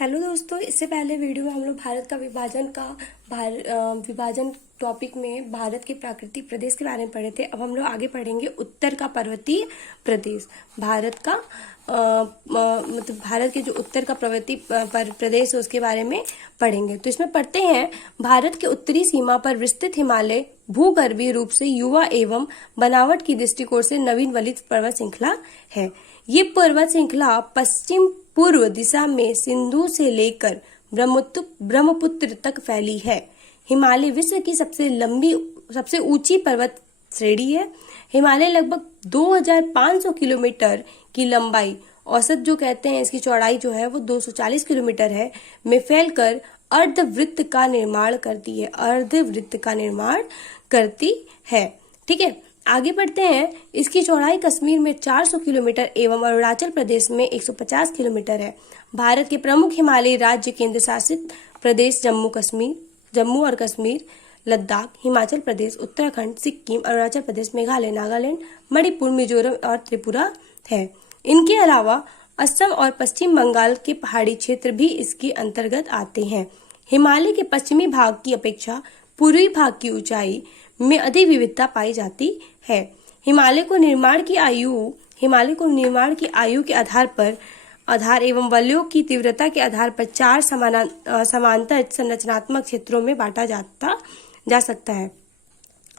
Hello दोस्तों, इससे पहले वीडियो में हम लोग भारत का विभाजन टॉपिक में भारत के प्राकृतिक प्रदेश के बारे में पढ़े थे। अब हम लोग आगे पढ़ेंगे उत्तर का पर्वतीय प्रदेश। भारत का मतलब भारत के जो उत्तर का पर्वतीय प्रदेश है उसके बारे में पढ़ेंगे। तो इसमें पढ़ते हैं, भारत के उत्तरी सीमा पर विस्तृत हिमालय भूगर्भीय रूप से युवा एवं बनावट की दृष्टिकोण से नवीन वलित पर्वत श्रृंखला है। ये पर्वत श्रृंखला पश्चिम पूर्व दिशा में सिंधु से लेकर ब्रह्मपुत्र तक फैली है। हिमालय विश्व की सबसे ऊंची पर्वत श्रेणी है। हिमालय लगभग 2500 किलोमीटर की लंबाई, औसत जो कहते हैं इसकी चौड़ाई जो है वो 240 किलोमीटर है, में फैलकर अर्धवृत्त का निर्माण करती है। ठीक है, आगे बढ़ते हैं। इसकी चौड़ाई कश्मीर में 400 किलोमीटर एवं अरुणाचल प्रदेश में 150 किलोमीटर है। भारत के प्रमुख हिमालयी राज्य केंद्र शासित प्रदेश जम्मू और कश्मीर, लद्दाख, हिमाचल प्रदेश, उत्तराखंड, सिक्किम, अरुणाचल प्रदेश, मेघालय, नागालैंड, मणिपुर, मिजोरम और त्रिपुरा है। इनके अलावा असम और पश्चिम बंगाल के पहाड़ी क्षेत्र भी इसके अंतर्गत आते हैं। हिमालय के पश्चिमी भाग की अपेक्षा पूर्वी भाग की ऊंचाई में अधिक विविधता पाई जाती है। हिमालय को निर्माण की आयु के आधार एवं वलयों की तीव्रता के आधार पर 4 समांतर संरचनात्मक क्षेत्रों में बांटा जा सकता है।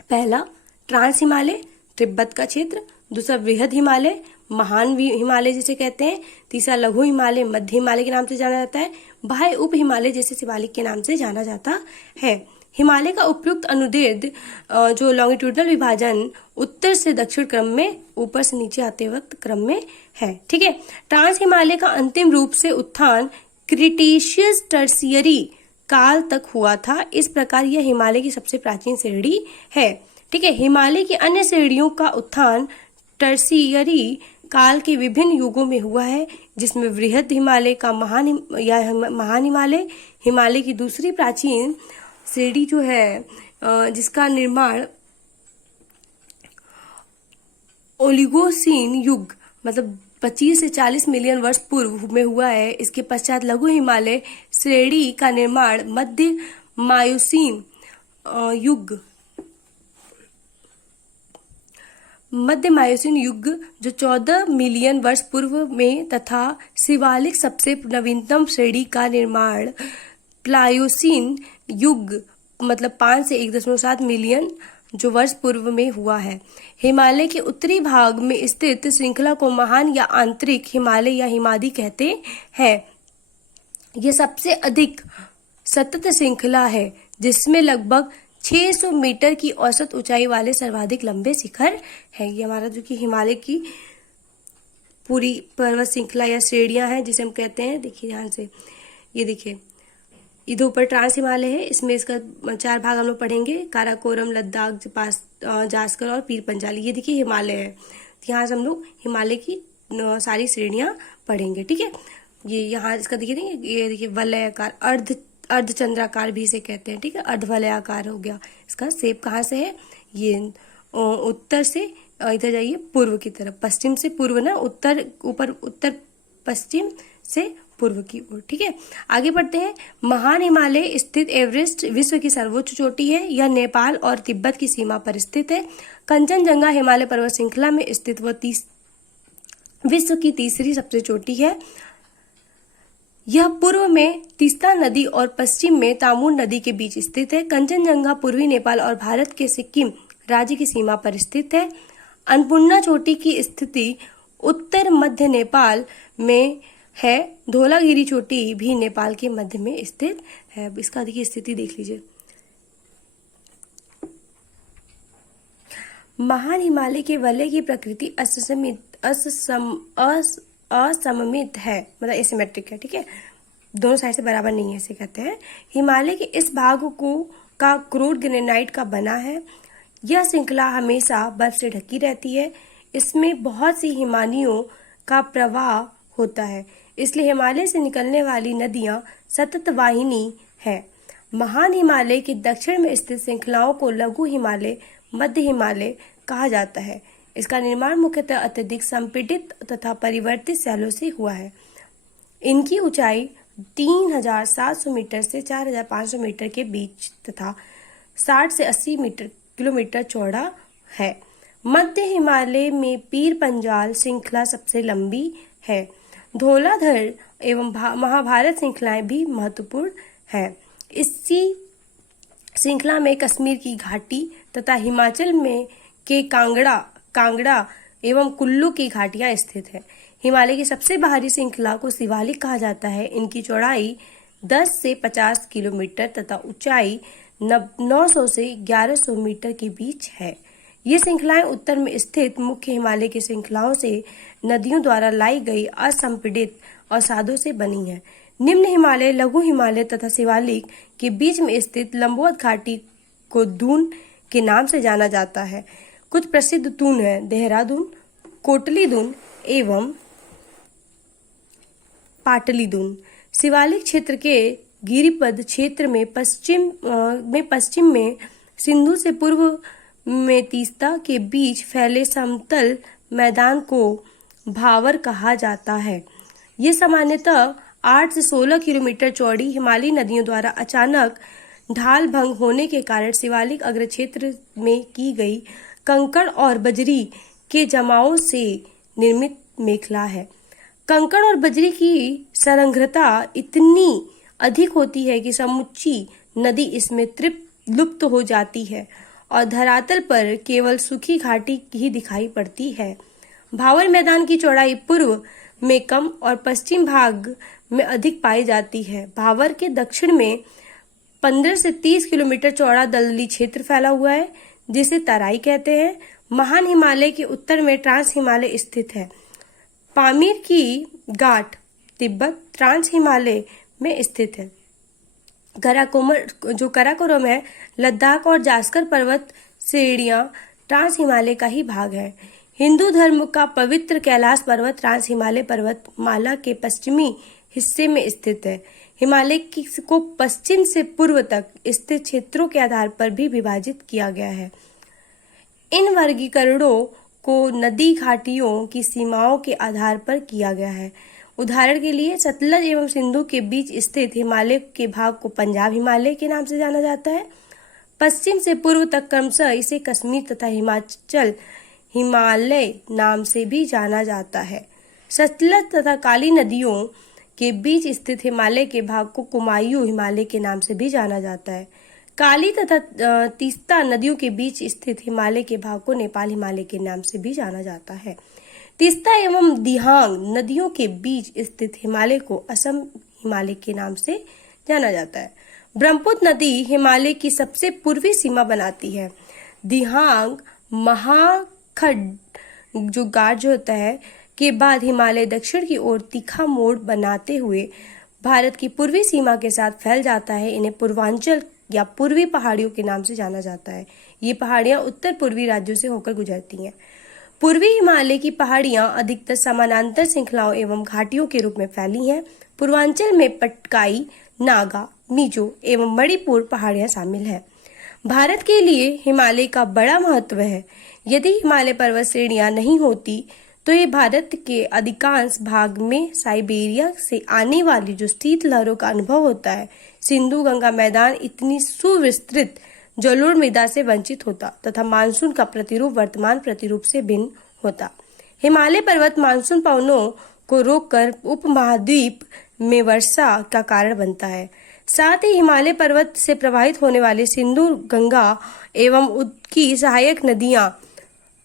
पहला ट्रांस हिमालय, तिब्बत का क्षेत्र। दूसरा वृहद हिमालय, महान हिमालय जिसे कहते हैं। तीसरा लघु हिमालय, मध्य हिमालय के नाम से जाना जाता है। बाह्य उप हिमालय जिसे शिवालिक के नाम से जाना जाता है। हिमालय का उपयुक्त अनुदैर्ध्य जो लॉन्गिट्यूडनल विभाजन उत्तर से दक्षिण क्रम में, ऊपर से नीचे आते वक्त क्रम में है। ठीक है, ट्रांस हिमालय का अंतिम रूप से उत्थान क्रिटेशियस टर्शियरी काल तक हुआ था। इस प्रकार यह हिमालय की सबसे प्राचीन श्रेणी है। ठीक है, हिमालय की अन्य श्रेणियों का उत्थान टर्शियरी काल के विभिन्न युगों में हुआ है, जिसमें वृहद हिमालय का महान हिमालय, हिमालय की दूसरी प्राचीन श्रेणी जो है जिसका निर्माण ओलिगोसीन युग मतलब 25 से 40 मिलियन वर्ष पूर्व में हुआ है। इसके पश्चात लघु हिमालय श्रेणी का निर्माण मध्य मायोसीन युग जो 14 मिलियन वर्ष पूर्व में तथा शिवालिक सबसे नवीनतम श्रेणी का निर्माण प्लायोसीन युग मतलब 5 से 1.7 मिलियन जो वर्ष पूर्व में हुआ है। हिमालय के उत्तरी भाग में स्थित श्रृंखला को महान या आंतरिक हिमालय या हिमालय कहते हैं। यह सबसे अधिक सतत श्रृंखला है, जिसमें लगभग 600 मीटर की औसत ऊंचाई वाले सर्वाधिक लंबे शिखर है। ये हमारा जो कि हिमालय की पूरी पर्वत श्रृंखला या श्रेणियां हैं जिसे हम कहते हैं। देखिए ध्यान से, ये देखिए इधर ऊपर ट्रांस हिमालय है, इसमें इसका 4 भाग हम लोग पढ़ेंगे। काराकोरम, लद्दाख, जास्कर और पीर पंजाली। ये देखिए हिमालय है, यहाँ से हम लोग हिमालय की सारी श्रेणियां पढ़ेंगे। ठीक है, ये यहाँ इसका देखिए, ये देखिए वलयाकार, अर्धचंद्राकार भी इसे कहते हैं। ठीक है, अर्धवलयाकार हो गया। इसका शेप कहाँ से है, ये उत्तर से इधर जाइए पूर्व की तरफ, पश्चिम से पूर्व ना, उत्तर पश्चिम से पूर्व की ओर। ठीक है, आगे बढ़ते हैं। महान हिमालय स्थित एवरेस्ट विश्व की सर्वोच्च चोटी है। यह नेपाल और तिब्बत की सीमा पर स्थित है। कंचनजंगा हिमालय पर्वत श्रृंखला में स्थित विश्व की तीसरी सबसे चोटी है। यह पूर्व में तीस्ता नदी और पश्चिम में तामूर नदी के बीच स्थित है। कंचनजंगा पूर्वी नेपाल और भारत के सिक्किम राज्य की सीमा पर स्थित है। अन्नपूर्णा चोटी की स्थिति उत्तर मध्य नेपाल में है। धौलागिरी चोटी भी नेपाल के मध्य में स्थित है। इसका देखिए स्थिति देख लीजिए। महान हिमालय के वलय की प्रकृति असममित है, मतलब एसिमेट्रिक है। ठीक है, दोनों साइड से बराबर नहीं है, इसे कहते हैं। हिमालय के इस भाग का क्रूड ग्रेनाइट का बना है। यह श्रृंखला हमेशा बर्फ से ढकी रहती है। इसमें बहुत सी हिमानियों का प्रवाह होता है, इसलिए हिमालय से निकलने वाली नदियां सतत वाहिनी है। महान हिमालय के दक्षिण में स्थित श्रृंखलाओं को लघु हिमालय, मध्य हिमालय कहा जाता है। इसका निर्माण मुख्यतः अत्यधिक संपीड़ित तथा परिवर्तित शैलों से हुआ है। इनकी ऊंचाई 3,700 मीटर से 4,500 मीटर के बीच तथा 60 से 80 किलोमीटर चौड़ा है। मध्य हिमालय में पीर पंजाल श्रृंखला सबसे लंबी है। धौलाधर एवं महाभारत श्रृंखलाएं भी महत्वपूर्ण है। इसी श्रृंखला में कश्मीर की घाटी तथा हिमाचल में के कांगड़ा एवं कुल्लू की घाटियां स्थित है। हिमालय की सबसे बाहरी श्रृंखला को शिवालिक कहा जाता है। इनकी चौड़ाई 10 से 50 किलोमीटर तथा ऊंचाई 900 से 1100 मीटर के बीच है। ये श्रृंखलाएं उत्तर में स्थित मुख्य हिमालय की श्रृंखलाओं से नदियों द्वारा लाई गई असंपीड़ित अवसादों से बनी है। निम्न हिमालय, लघु हिमालय तथा शिवालिक के बीच में स्थित लंबवत घाटी को दून के नाम से जाना जाता है। कुछ प्रसिद्ध दून हैं: देहरादून, कोटली दून एवं पाटली दून। शिवालिक क्षेत्र के गिरिपद क्षेत्र में पश्चिम में सिंधु से पूर्व में तीस्ता के बीच फैले समतल मैदान को भावर कहा जाता है। ये सामान्यतः 8 से 16 किलोमीटर चौड़ी हिमालयी नदियों द्वारा अचानक ढाल भंग होने के कारण शिवालिक अग्र क्षेत्र में की गई कंकड़ और बजरी के जमाव से निर्मित मेखला है। कंकड़ और बजरी की संघनता इतनी अधिक होती है कि समूची नदी इसमें लुप्त हो जाती है और धरातल पर केवल सूखी घाटी ही दिखाई पड़ती है। भावर मैदान की चौड़ाई पूर्व में कम और पश्चिम भाग में अधिक पाई जाती है। भावर के दक्षिण में 15 से 30 किलोमीटर चौड़ा दलदली क्षेत्र फैला हुआ है, जिसे तराई कहते हैं। महान हिमालय के उत्तर में ट्रांस हिमालय स्थित है। पामीर की गांठ तिब्बत ट्रांस हिमालय में स्थित है। काराकोरम है, लद्दाख और जास्कर पर्वत श्रेणियां ट्रांस हिमालय का ही भाग है। हिंदू धर्म का पवित्र कैलाश पर्वत ट्रांस हिमालय पर्वत माला के पश्चिमी हिस्से में स्थित है। हिमालय को पश्चिम से पूर्व तक स्थित क्षेत्रों के आधार पर भी विभाजित किया गया है। इन वर्गीकरणों को नदी घाटियों की सीमाओं के आधार पर किया गया है। उदाहरण के लिए सतलज एवं सिंधु के बीच स्थित हिमालय के भाग को पंजाब हिमालय के नाम से जाना जाता है। पश्चिम से पूर्व तक क्रमशः इसे कश्मीर तथा हिमाचल हिमालय नाम से भी जाना जाता है। सतलज तथा काली नदियों के बीच स्थित हिमालय के भाग को कुमायूं हिमालय के नाम से भी जाना जाता है। काली तथा तीस्ता नदियों के बीच स्थित हिमालय के भाग को नेपाल हिमालय के नाम से भी जाना जाता है। तीस्ता एवं दिहांग नदियों के बीच स्थित हिमालय को असम हिमालय के नाम से जाना जाता है। ब्रह्मपुत्र नदी हिमालय की सबसे पूर्वी सीमा बनाती है। दिहांग महाखंड जो गार्ज होता है के बाद हिमालय दक्षिण की ओर तीखा मोड़ बनाते हुए भारत की पूर्वी सीमा के साथ फैल जाता है। इन्हें पूर्वांचल या पूर्वी पहाड़ियों के नाम से जाना जाता है। ये पहाड़ियां उत्तर पूर्वी राज्यों से होकर गुजरती हैं। पूर्वी हिमालय की पहाड़ियां अधिकतर समानांतर श्रृंखलाओं एवं घाटियों के रूप में फैली हैं। पूर्वांचल में पटकाई, नागा, मिजो एवं मणिपुर पहाड़ियां शामिल हैं। भारत के लिए हिमालय का बड़ा महत्व है। यदि हिमालय पर्वत श्रेणियां नहीं होती तो ये भारत के अधिकांश भाग में साइबेरिया से आने वाली जो शीत लहरों का अनुभव होता है, सिंधु गंगा मैदान इतनी सुविस्तृत जलोढ़ मृदा से वंचित होता तथा मानसून का प्रतिरूप वर्तमान प्रतिरूप से भिन्न होता। हिमालय पर्वत मानसून पवनों को रोककर उपमहाद्वीप में वर्षा का कारण बनता है। साथ ही हिमालय पर्वत से प्रवाहित होने वाले सिंधु गंगा एवं उनकी सहायक नदियां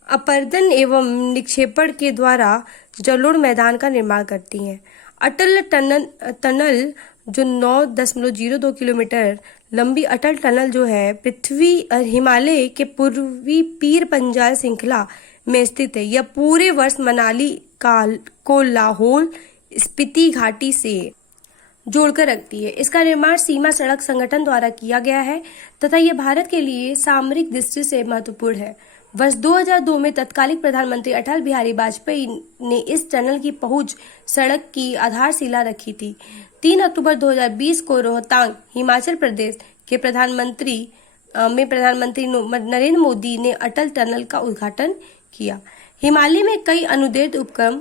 अपरदन एवं निक्षेपण के द्वारा जलोढ़ मैदान का निर्माण करती हैं। अटल टनल जो 9.02 किलोमीटर लंबी अटल टनल जो है पृथ्वी और हिमालय के पूर्वी पीर पंजाल श्रृंखला में स्थित है। यह पूरे वर्ष मनाली को लाहौल स्पीति घाटी से जोड़कर रखती है। इसका निर्माण सीमा सड़क संगठन द्वारा किया गया है तथा यह भारत के लिए सामरिक दृष्टि से महत्वपूर्ण है। वर्ष 2002 में तत्कालीन प्रधानमंत्री अटल बिहारी वाजपेयी ने इस टनल की पहुंच सड़क की आधारशिला रखी थी। 3 अक्टूबर 2020 को रोहतांग हिमाचल प्रदेश के प्रधानमंत्री नरेंद्र मोदी ने अटल टनल का उद्घाटन किया। हिमालय में कई अनुदैर्ध्य उपक्रम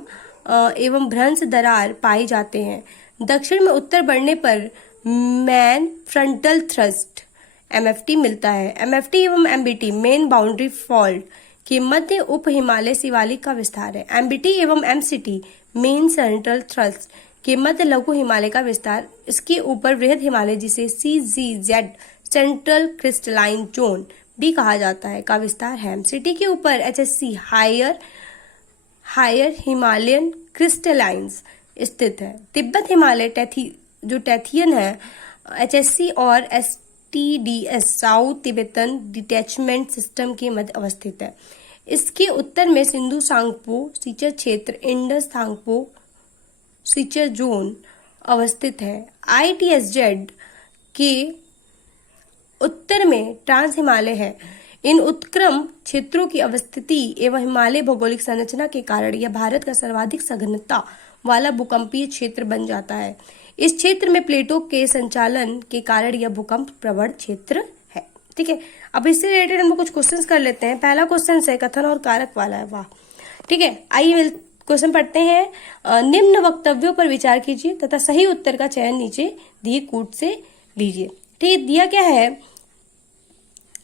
एवं भ्रंश दरार पाए जाते हैं। दक्षिण में उत्तर बढ़ने पर मैन फ्रंटल थ्रस्ट MFT मिलता है। MFT एवं MBT मेन बाउंड्री फॉल्ट के मध्य उप हिमालय शिवालिक का विस्तार है। MBT एवं MCT मेन सेंट्रल थ्रस्ट के मध्य लघु हिमालय का विस्तार। इसके ऊपर वृहद हिमालय जिसे CGZ सेंट्रल क्रिस्टलाइन जोन भी कहा जाता है का विस्तार है। MCT के ऊपर HSC हायर हिमालयन क्रिस्टलाइंस स्थित है। तिब्बत हिमालय जो टैथियन है HSC और STDS south Tibetan detachment system के मध्य अवस्थित है। इसके उत्तर में सिंधु सांगपो सीचर क्षेत्र इंडस सांगपो सीचर जोन अवस्थित है। ITSZ के उत्तर में ट्रांस हिमालय है। इन उत्क्रम क्षेत्रों की अवस्थिति एवं हिमालय भौगोलिक संरचना के कारण यह भारत का सर्वाधिक सघनता वाला भूकंपीय क्षेत्र बन जाता है। इस क्षेत्र में प्लेटों के संचालन के कारण यह भूकंप प्रवण क्षेत्र है। ठीक है, अब इससे रिलेटेड हम कुछ क्वेश्चंस कर लेते हैं। पहला क्वेश्चन है कथन और कारक वाला है। वाह, ठीक है, आइए क्वेश्चन पढ़ते हैं। निम्न वक्तव्यों पर विचार कीजिए तथा सही उत्तर का चयन नीचे दिए कूट से लीजिए। ठीक है, दिया क्या है,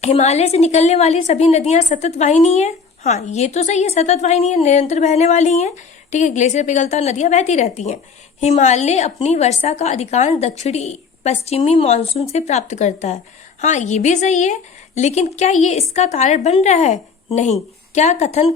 हिमालय से निकलने वाली सभी नदियां सतत वाहिनी है। हाँ, ये तो सही है, सतत वाहिनी है, निरंतर बहने वाली हैं। ठीक है, ग्लेशियर पिघलता नदियां बहती रहती हैं। हिमालय अपनी वर्षा का अधिकांश दक्षिणी पश्चिमी मानसून से प्राप्त करता है। हाँ, ये भी सही है, लेकिन क्या ये इसका कारण बन रहा है? नहीं। क्या कथन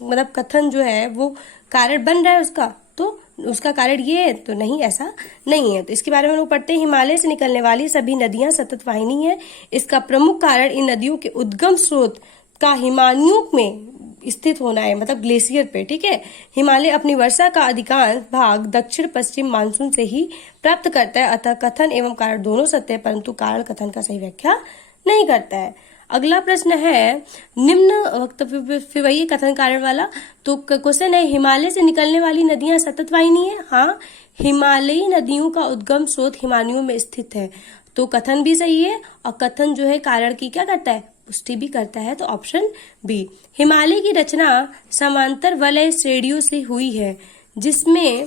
मतलब कथन जो है वो कारण बन रहा है उसका? तो उसका कारण ये है तो नहीं, ऐसा नहीं है। तो इसके बारे में लोग पढ़ते हैं, हिमालय से निकलने वाली सभी नदियां सतत वाहिनी है। इसका प्रमुख कारण इन नदियों के उद्गम स्रोत का हिमालयों में स्थित होना है, मतलब ग्लेशियर पे। ठीक है, हिमालय अपनी वर्षा का अधिकांश भाग दक्षिण पश्चिम मानसून से ही प्राप्त करता है। अतः कथन एवं कारण दोनों सत्य है, परंतु कारण कथन का सही व्याख्या नहीं करता है। अगला प्रश्न है निम्न वक्तव्य, फिर वही कथन कारण वाला। तो क्वेश्चन है, हिमालय से निकलने वाली नदियां सतत वाहिनी है। हाँ, हिमालयी नदियों का उद्गम स्रोत हिमालयों में स्थित है। तो कथन भी सही है, और कथन जो है कारण की क्या करता है, पुष्टि भी करता है। तो ऑप्शन बी। हिमालय की रचना समांतर वलय श्रेणियों से हुई है, जिसमें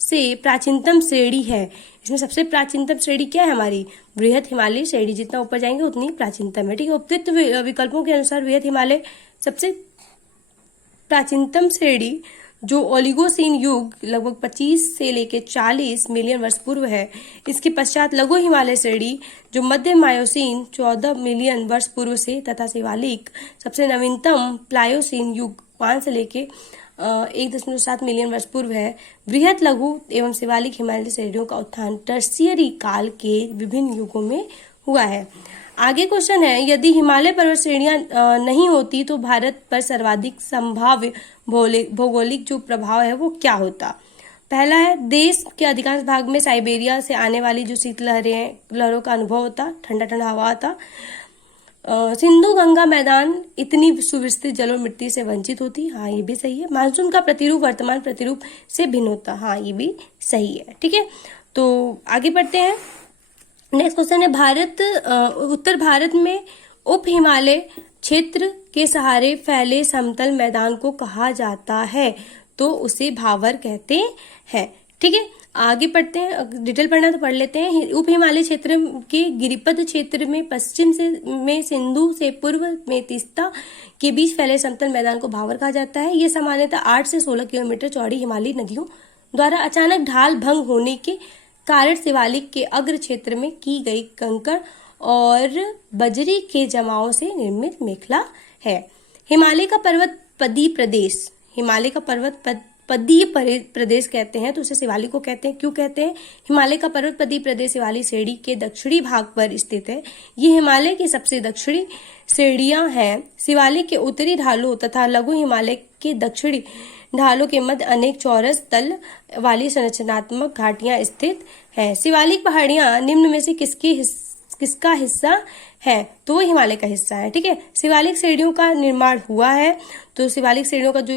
से प्राचीनतम श्रेणी है। इसमें सबसे प्राचीनतम श्रेणी क्या है हमारी? वृहद हिमालय श्रेणी। जितना ऊपर जाएंगे उतनी प्राचीनतम है। ठीक है, उपयुक्त विकल्पों के अनुसार वृहद हिमालय सबसे प्राचीनतम श्रेणी, जो ओलिगोसीन युग लगभग 25 से लेकर 40 मिलियन वर्ष पूर्व है। इसके पश्चात लघु हिमालय श्रेणी, जो मध्य मायोसीन 14 मिलियन वर्ष पूर्व से, तथा शिवालिक सबसे नवीनतम प्लायोसीन युग 5 से लेकर 1.7 मिलियन वर्ष पूर्व है। वृहद लघु एवं शिवालिक हिमालय श्रेणियों का उत्थान टर्शियरी काल के विभिन्न युगों में हुआ है। आगे क्वेश्चन है, यदि हिमालय पर्वत श्रेणियां नहीं होती तो भारत पर सर्वाधिक संभाव्य भौगोलिक जो प्रभाव है वो क्या होता? पहला है, देश के अधिकांश भाग में साइबेरिया से आने वाली जो लहरों का अनुभव होता, ठंडा ठंडा हवा होता। सिंधु गंगा मैदान इतनी सुविस्तृत जल और मिट्टी से वंचित होती। हाँ, ये भी सही है। मानसून का प्रतिरूप वर्तमान प्रतिरूप से भिन्न होता। हाँ, ये भी सही है। ठीक है, तो आगे बढ़ते हैं। नेक्स्ट क्वेश्चन है, उत्तर भारत में उप हिमालय क्षेत्र के सहारे फैले समतल मैदान को कहा जाता है, तो उसे भावर कहते हैं। ठीक है, आगे पढ़ते हैं। डिटेल पढ़ना तो पढ़ लेते हैं। उप हिमालय क्षेत्र के गिरिपद क्षेत्र में पश्चिम में सिंधु से पूर्व में तीस्ता के बीच फैले समतल मैदान को भावर कहा जाता है। यह सामान्यतः 8 से 16 किलोमीटर चौड़ी हिमालयी नदियों द्वारा अचानक ढाल भंग होने के कारण शिवालिक के अग्र क्षेत्र में की गई कंकड़ और बजरी के जमाव से निर्मित मेखला है। हिमालय का पर्वत पदी प्रदेश, हिमालय का पर्वत पदीय प्रदेश कहते हैं, तो उसे शिवालिक को कहते हैं। क्यों कहते हैं? हिमालय का पर्वत पदीय प्रदेश शिवालिक श्रेणी के दक्षिणी भाग पर स्थित है। ये हिमालय की सबसे दक्षिणी श्रेणियां हैं। शिवालिक के उत्तरी ढालों तथा लघु हिमालय के दक्षिणी ढालों के मध्य अनेक चौरस तल वाली संरचनात्मक घाटियां स्थित हैं। शिवालिक पहाड़ियां निम्न में से किसका हिस्सा है? तो वो हिमालय का हिस्सा है। ठीक है, शिवालिक श्रेणियों का निर्माण हुआ है, तो शिवालिक श्रेणियों का जो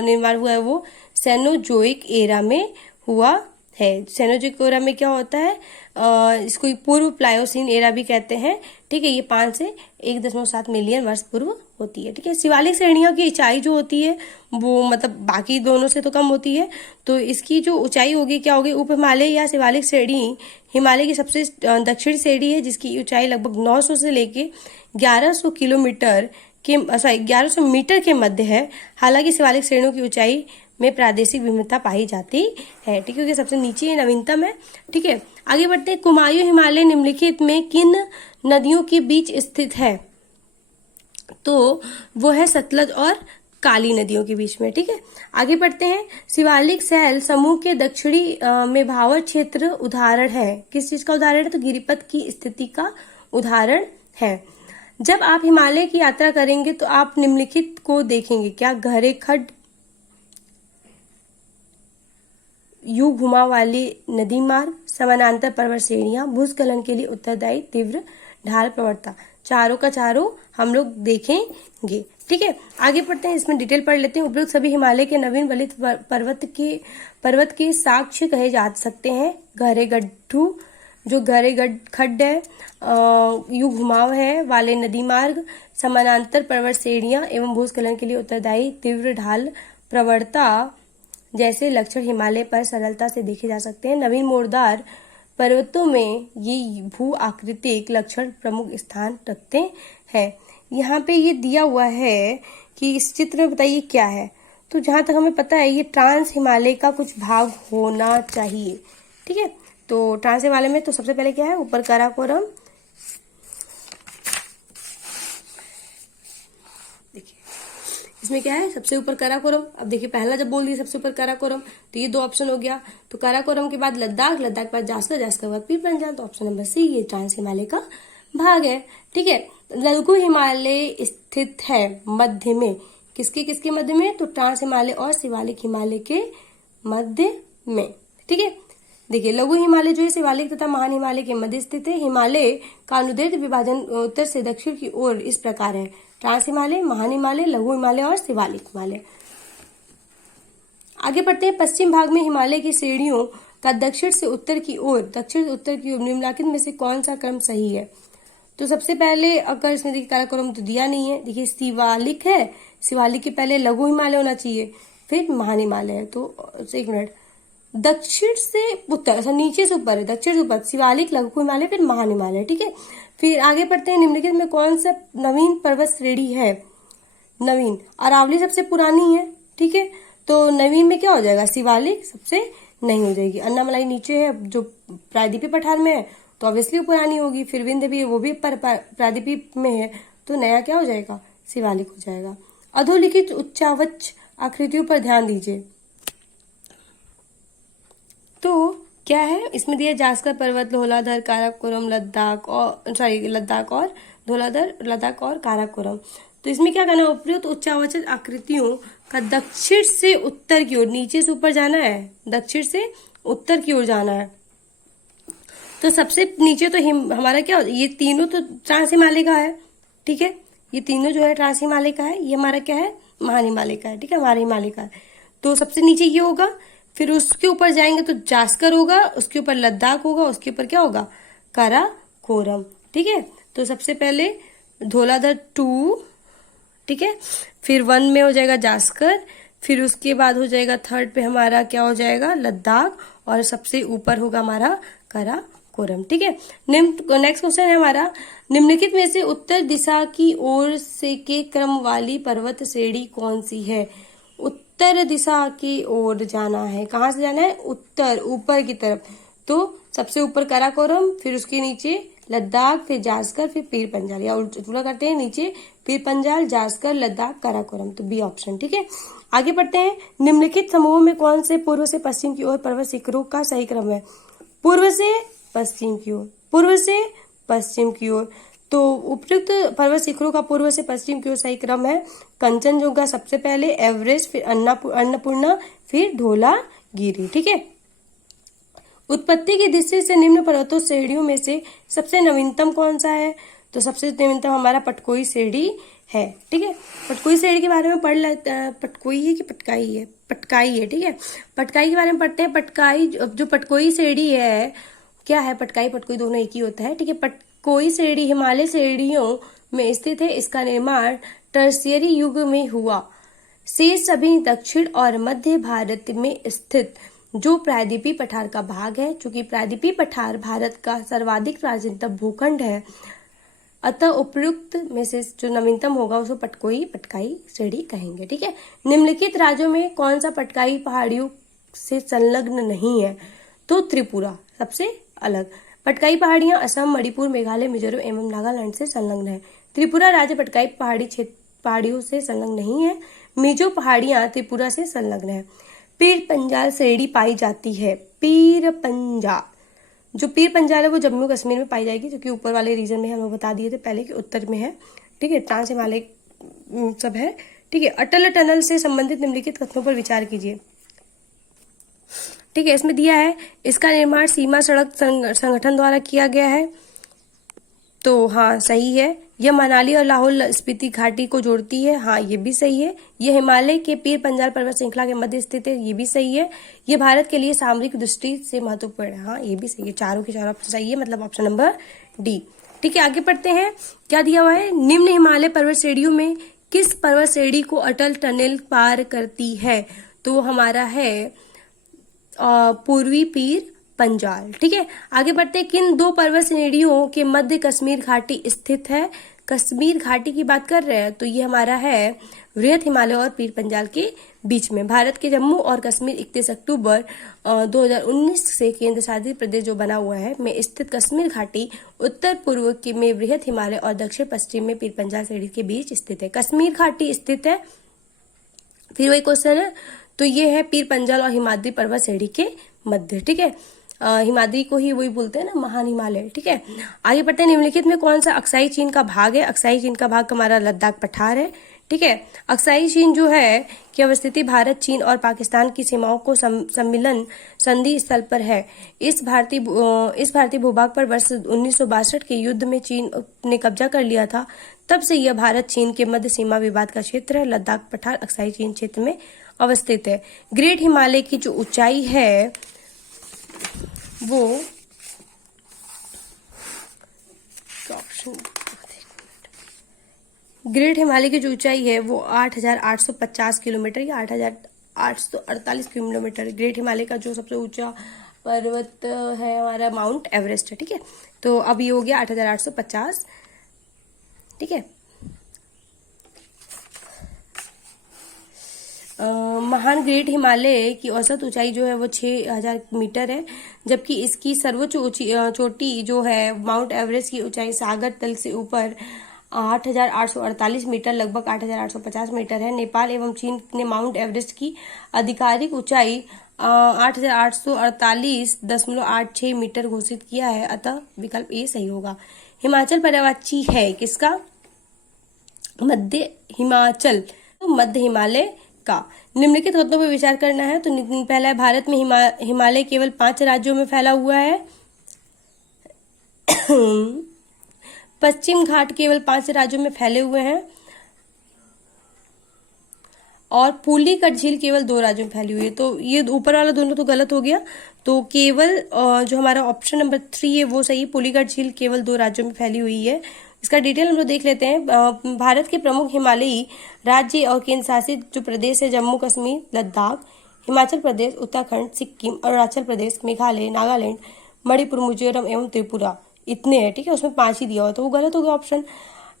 निर्माण हुआ है वो सेनोजोइक एरा में हुआ है। सेनोज़ोइक में क्या होता है, इसको पूर्व प्लायोसीन एरा भी कहते हैं। ठीक है, ये 5 से 1.7 मिलियन वर्ष पूर्व होती है। ठीक है, शिवालिक श्रेणियों की ऊंचाई जो होती है वो मतलब बाकी दोनों से तो कम होती है, तो इसकी जो ऊंचाई होगी क्या होगी, उप हिमालय या शिवालिक श्रेणी हिमालय की सबसे दक्षिणी श्रेणी है, जिसकी ऊंचाई लगभग 900 से लेके 1100 किलोमीटर के 1100 मीटर के मध्य है। हालांकि शिवालिक श्रेणियों की ऊंचाई में प्रादेशिक विभिन्नता पाई जाती है। ठीक है, क्योंकि सबसे नीचे नवीनतम है। ठीक है, आगे बढ़ते हैं। कुमायूं हिमालय निम्नलिखित में किन नदियों के बीच स्थित है, तो वो है सतलज और काली नदियों के बीच में। ठीक है, आगे बढ़ते हैं। शिवालिक शैल समूह के दक्षिणी में भावर क्षेत्र उदाहरण है। किस चीज का उदाहरण है, तो गिरिपथ की स्थिति का उदाहरण है। जब आप हिमालय की यात्रा करेंगे तो आप निम्नलिखित को देखेंगे, क्या, गहरे खड्ड, यू घुमाव वाली नदी मार्ग, समानांतर पर्वत श्रेणियां, भूस्खलन के लिए उत्तरदायी तीव्र ढाल प्रवणता, चारों का चारों हम लोग देखेंगे। ठीक है, आगे पढ़ते हैं, इसमें डिटेल पढ़ लेते हैं। उपरोक्त सभी हिमालय के नवीन वलित पर्वत के साक्ष्य कहे जा सकते हैं। गहरे गड्ढू, जो गहरे खड्ड है, यू घुमाव है वाले नदी मार्ग, समानांतर पर्वत श्रेणियां एवं भूस्खलन के लिए उत्तरदायी तीव्र ढाल प्रवणता जैसे लक्षण हिमालय पर सरलता से देखे जा सकते हैं। नवीन मोरदार पर्वतों में ये भू आकृतिक लक्षण प्रमुख स्थान रखते हैं। यहाँ पे ये दिया हुआ है कि इस चित्र में बताइए क्या है, तो जहां तक हमें पता है ये ट्रांस हिमालय का कुछ भाग होना चाहिए। ठीक है, तो ट्रांस हिमालय में तो सबसे पहले क्या है, ऊपर काराकोरम, इसमें क्या है, सबसे ऊपर काराकोरम। अब देखिए पहला जब बोल दिया सबसे ऊपर काराकोरम, तो ये 2 ऑप्शन हो गया। तो काराकोरम के बाद लद्दाख, लद्दाख के बाद जास्कर, जास्कर के बाद पीर पंजाल, तो ऑप्शन नंबर सी ये ट्रांस हिमालय का भाग है। ठीक है, लघु हिमालय स्थित है मध्य में, किसके किसके मध्य में, तो ट्रांस हिमालय और शिवालिक हिमालय के मध्य में। ठीक है, देखिए लघु हिमालय जो है शिवालिक तथा महान हिमालय के मध्य स्थित है। हिमालय का अनुदैर्ध्य विभाजन उत्तर से दक्षिण की ओर इस प्रकार है, ट्रांस हिमालय, महान हिमालय, लघु हिमालय और शिवालिक हिमालय। आगे बढ़ते हैं। पश्चिम भाग में हिमालय की श्रेणियों का दक्षिण से उत्तर की ओर निम्नलिखित में से कौन सा क्रम सही है, तो सबसे पहले अगर इसमें देखिए काराकोरम तो दिया नहीं है। देखिए शिवालिक है, शिवालिक के पहले लघु हिमालय होना चाहिए, फिर महान हिमालय है। तो एक मिनट, दक्षिण से उत्तर, अच्छा नीचे से ऊपर है, दक्षिण से ऊपर शिवालिक, लघु हिमालय, फिर महान हिमालय। ठीक है, फिर आगे बढ़ते हैं। निम्नलिखित में कौन सा नवीन पर्वत श्रेणी है, नवीन, अरावली सबसे पुरानी है। ठीक है, तो नवीन में क्या हो जाएगा, शिवालिक सबसे नहीं हो जाएगी। अन्नामलाई नीचे है जो प्रायद्वीपीय पठार में है, तो ऑब्वियसली पुरानी होगी। फिर विंध्य भी है, वो भी प्रायद्वीपीय में है, तो नया क्या हो जाएगा, शिवालिक हो जाएगा। अधोलिखित उच्चावच आकृतियों पर ध्यान दीजिए, तो क्या है इसमें दिया, जास्कर पर्वत, धौलाधर, काराकोरम, लद्दाख और धौलाधर, लद्दाख और काराकोरम। तो इसमें क्या करना है, उपयुक्त उच्चावचित आकृतियों का दक्षिण से उत्तर की ओर, नीचे से ऊपर जाना है, दक्षिण से उत्तर की ओर जाना है। तो सबसे नीचे तो हमारा क्या, ये तीनों तो ट्रांस हिमालय का है। ठीक है, ये तीनों जो है ट्रांस हिमालय का है, ये हमारा क्या है, महान हिमालय का है। ठीक है, हमारा हिमालय का है, तो सबसे नीचे ये होगा, फिर उसके ऊपर जाएंगे तो जास्कर होगा, उसके ऊपर लद्दाख होगा, उसके ऊपर क्या होगा, काराकोरम। ठीक है, तो सबसे पहले धौलाधर 2, ठीक है, फिर 1 में हो जाएगा जास्कर, फिर उसके बाद हो जाएगा 3rd पे हमारा क्या हो जाएगा, लद्दाख, और सबसे ऊपर होगा हमारा काराकोरम। ठीक है, नेक्स्ट क्वेश्चन है हमारा, निम्नलिखित में से उत्तर दिशा की ओर से के क्रम वाली पर्वत श्रेणी कौन सी है। उत्तर दिशा की ओर जाना है, कहाँ से जाना है, उत्तर, ऊपर की तरफ। तो सबसे ऊपर काराकोरम, फिर उसके नीचे लद्दाख, फिर जास्कर, फिर पीर पंजाल, या उल्टा करते हैं, नीचे पीर पंजाल, जास्कर, लद्दाख, काराकोरम, तो बी ऑप्शन। ठीक है, आगे बढ़ते हैं। निम्नलिखित समूहों में कौन से पूर्व से पश्चिम की ओर पर्वत शिखरों का सही क्रम है, पूर्व से पश्चिम की ओर, पूर्व से पश्चिम की ओर। तो उपयुक्त पर्वत शिखरों का पूर्व से पश्चिम की ओर सही क्रम है, कंचनजंगा सबसे पहले, एवरेस्ट, फिर अन्नपूर्णा, फिर धौलागिरी। ठीक है, उत्पत्ति की दृष्टि से निम्न पर्वतों श्रेणियों में से सबसे नवीनतम कौन सा है, तो सबसे नवीनतम हमारा पटकोई श्रेणी है। ठीक है, पटकोई श्रेणी के बारे में पढ़ लेते हैं, पटकोई है कि पटकाई है, पटकाई है। ठीक है, पटकाई के बारे में पढ़ते हैं। पटकाई जो पटकोई श्रेणी है, क्या है पटकाई पटकोई दोनों एक ही होता है। ठीक है, पटकोई श्रेणी हिमालय श्रेणियों में स्थित है। इसका निर्माण टर्शियरी युग में हुआ। शेष सभी दक्षिण और मध्य भारत में स्थित जो प्रायद्वीपीय पठार का भाग है। चूंकि प्रायद्वीपीय पठार भारत का सर्वाधिक प्राचीनतम भूखंड है, अतः उपयुक्त में से जो नवीनतम होगा उसको पटकाई श्रेणी कहेंगे। ठीक है, निम्नलिखित राज्यों में कौन सा पटकाई पहाड़ियों से संलग्न नहीं है? तो त्रिपुरा सबसे अलग। पटकाई पहाड़ियां असम, मणिपुर, मेघालय, मिजोरम एवं नागालैंड से संलग्न है। त्रिपुरा राज्य पटकाई पहाड़ियों से संलग्न नहीं है। मिजो पहाड़ियां त्रिपुरा से संलग्न है। पीर पंजाल श्रेणी पाई जाती है। पीर पंजाल, जो पीर पंजाल है वो जम्मू कश्मीर में पाई जाएगी, जो कि ऊपर वाले रीजन में हम लोग बता दिए थे पहले कि उत्तर में है। ठीक है, ट्रांस हिमालय सब है। ठीक है, अटल टनल से संबंधित निम्नलिखित कथनों पर विचार कीजिए। ठीक है, इसमें दिया है इसका निर्माण सीमा सड़क संगठन द्वारा किया गया है। तो हाँ सही है। यह मनाली और लाहौल स्पीति घाटी को जोड़ती है। हाँ ये भी सही है। यह हिमालय के पीर पंजाल पर्वत श्रृंखला के मध्य स्थित है। ये भी सही है। यह भारत के लिए सामरिक दृष्टि से महत्वपूर्ण है। हाँ ये भी सही है। चारों के चारों ऑप्शन सही है, मतलब ऑप्शन नंबर डी। ठीक है, आगे पढ़ते हैं। क्या दिया हुआ है? निम्न हिमालय पर्वत श्रेणियों में किस पर्वत श्रेणी को अटल टनल पार करती है? तो हमारा है पूर्वी पीर पंजाल। ठीक है, आगे बढ़ते हैं। किन दो पर्वत श्रेणियों के मध्य कश्मीर घाटी स्थित है? कश्मीर घाटी की बात कर रहे हैं तो ये हमारा है वृहद हिमालय और पीर पंजाल के बीच में। भारत के जम्मू और कश्मीर 31 अक्टूबर 2019 से केंद्र शासित प्रदेश जो बना हुआ है में स्थित कश्मीर घाटी उत्तर पूर्व में वृहद हिमालय और दक्षिण पश्चिम में पीर पंजाल श्रेणी के बीच स्थित है। कश्मीर घाटी स्थित है, फिर वही क्वेश्चन है, तो ये है पीर पंजाल और हिमाद्री पर्वत श्रेणी के मध्य। ठीक है, हिमाद्री को ही वही बोलते हैं ना, महान हिमालय। ठीक है, आगे बढ़ते हैं। निम्नलिखित में कौन सा अक्साई चीन का भाग है? अक्साई चीन का भाग हमारा लद्दाख पठार है। ठीक है, अक्साई चीन जो है की अवस्थिति भारत, चीन और पाकिस्तान की सीमाओं को सम्मिलन संधि स्थल पर है। इस भारतीय भूभाग पर वर्ष 1962 के युद्ध में चीन ने कब्जा कर लिया था। तब से यह भारत चीन के मध्य सीमा विवाद का क्षेत्र है। लद्दाख पठार अक्साई चीन क्षेत्र में अवस्थित है। ग्रेट हिमालय की जो ऊंचाई है वो ग्रेट हिमालय की जो ऊंचाई है वो 8,850 किलोमीटर या 8,848 किलोमीटर। ग्रेट हिमालय का जो सबसे ऊंचा पर्वत है हमारा माउंट एवरेस्ट है। ठीक है, तो अब ये हो गया 8,850। ठीक है, महान ग्रेट हिमालय की औसत ऊंचाई जो है वो 6,000 मीटर है, जबकि इसकी सर्वोच्च चोटी जो है माउंट एवरेस्ट की ऊंचाई सागर तल से ऊपर 8,848 मीटर, लगभग 8,850 मीटर है। नेपाल एवं चीन ने माउंट एवरेस्ट की आधिकारिक ऊंचाई 8,848.86 मीटर घोषित किया है, अतः विकल्प ए सही होगा। हिमाचल पर्वतची है किसका? मध्य हिमाचल, तो मध्य हिमालय का। निम्नलिखित कथनों पर विचार करना है। तो पहला है भारत में हिमालय केवल 5 राज्यों में फैला हुआ है। पश्चिम घाट केवल 5 राज्यों में फैले हुए हैं और पुलिकट झील केवल 2 राज्यों में फैली हुई है। तो ये ऊपर वाला दोनों तो गलत हो गया, तो केवल जो हमारा ऑप्शन नंबर 3 है वो सही। पुलिकट झील केवल 2 राज्यों में फैली हुई है। इसका डिटेल हम लोग देख लेते हैं। भारत के प्रमुख हिमालयी राज्य और केंद्र शासित जो प्रदेश है जम्मू कश्मीर, लद्दाख, हिमाचल प्रदेश, उत्तराखंड, सिक्किम, अरुणाचल प्रदेश, मेघालय, नागालैंड, मणिपुर, मिजोरम एवं त्रिपुरा, इतने हैं। ठीक है, उसमें 5 ही दिया हुआ तो वो गलत हो गया ऑप्शन।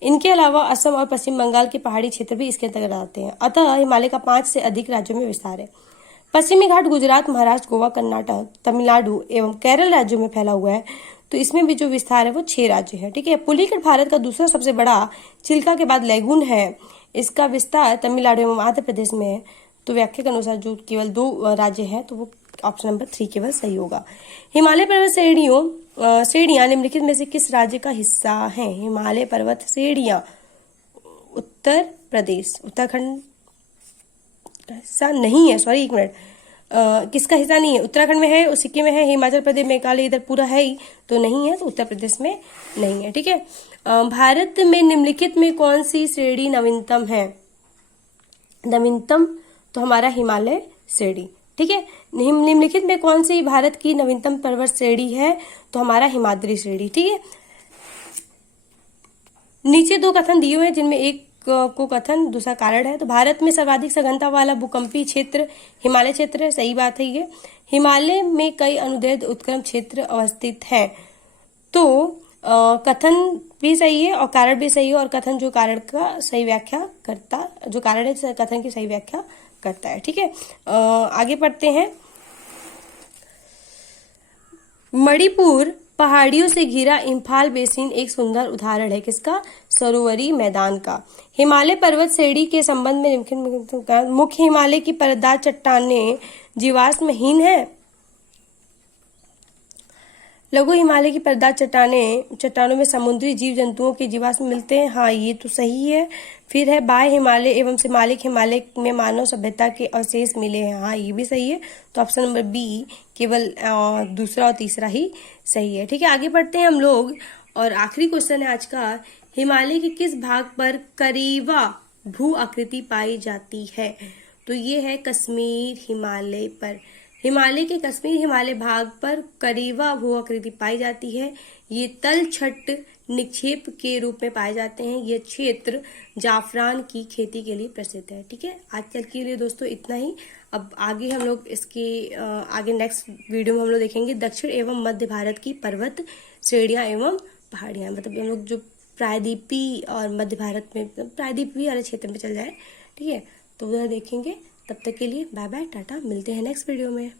इनके अलावा असम और पश्चिम बंगाल के पहाड़ी क्षेत्र भी इसके अंतर्गत आते हैं, अतः हिमालय का 5 से अधिक राज्यों में विस्तार है। पश्चिमी घाट गुजरात, महाराष्ट्र, गोवा, कर्नाटक, तमिलनाडु एवं केरल राज्यों में फैला हुआ है, तो इसमें भी जो विस्तार है वो 6 राज्य है। ठीक है, पुलिकट भारत का दूसरा सबसे बड़ा चिल्का के बाद लैगून है। इसका विस्तार तमिलनाडु एवं आंध्र प्रदेश में है। तो व्याख्या के अनुसार जो केवल 2 राज्य हैं तो वो ऑप्शन नंबर 3 केवल सही होगा। हिमालय पर्वत श्रेणियां निम्नलिखित में से किस राज्य का हिस्सा हैं? हिमालय पर्वत श्रेणियां उत्तर प्रदेश, उत्तराखंड हिस्सा नहीं है, सॉरी एक मिनट, किसका हिस्सा नहीं है? उत्तराखंड में है और सिक्किम में है, हिमाचल प्रदेश, मेघालय इधर पूरा है ही तो नहीं है, तो उत्तर प्रदेश में नहीं है। ठीक है, भारत में निम्नलिखित में कौन सी श्रेणी नवीनतम है? नवीनतम तो हमारा हिमालय श्रेणी। ठीक है, निम्नलिखित में कौन सी भारत की नवीनतम पर्वत श्रेणी है? तो हमारा हिमाद्री श्रेणी। ठीक है, नीचे दो कथन दिए हुए हैं जिनमें एक को कथन दूसरा कारण है। तो भारत में सर्वाधिक सघनता वाला भूकंपीय क्षेत्र हिमालय क्षेत्र है, सही बात है ये। हिमालय में कई अनुदैर्ध्य उत्क्रम क्षेत्र अवस्थित है। तो कथन भी सही है और कारण भी सही है, और कथन जो कारण का सही व्याख्या करता, जो कारण है कथन की सही व्याख्या करता है। ठीक है, आगे पढ़ते हैं। मणिपुर पहाड़ियों से घिरा इम्फाल बेसिन एक सुंदर उदाहरण है किसका? सरोवरी मैदान का। हिमालय पर्वत श्रेणी के संबंध में मुख्य हिमालय की परतदार चट्टानें जीवाश्महीन है। लघु हिमालय की परतदार चट्टानों में समुद्री जीव जंतुओं के जीवाश्म मिलते हैं, हाँ ये तो सही है। फिर है बाह्य हिमालय एवं शिमालिक हिमालय में मानव सभ्यता के अवशेष मिले हैं, हाँ ये भी सही है। तो ऑप्शन नंबर बी केवल दूसरा और तीसरा ही सही है। ठीक है, आगे बढ़ते हैं हम लोग, और आखिरी क्वेश्चन है आज का। हिमालय के किस भाग पर करीवा भू आकृति पाई जाती है? तो ये है कश्मीर हिमालय पर। हिमालय के कश्मीर हिमालय भाग पर करीवा भू आकृति पाई जाती है। ये तलछट निक्षेप के रूप में पाए जाते हैं। ये क्षेत्र जाफरान की खेती के लिए प्रसिद्ध है। ठीक है, आजकल के लिए दोस्तों इतना ही। अब आगे हम लोग इसके आगे नेक्स्ट वीडियो में हम लोग देखेंगे दक्षिण एवं मध्य भारत की पर्वत श्रेणियां एवं पहाड़ियां। मतलब हम लोग जो प्रायद्वीपीय और मध्य भारत में प्रायद्वीपीय वाले क्षेत्र में चल जाए। ठीक है, तो उधर देखेंगे। तब तक के लिए बाय बाय, टाटा, मिलते हैं नेक्स्ट वीडियो में।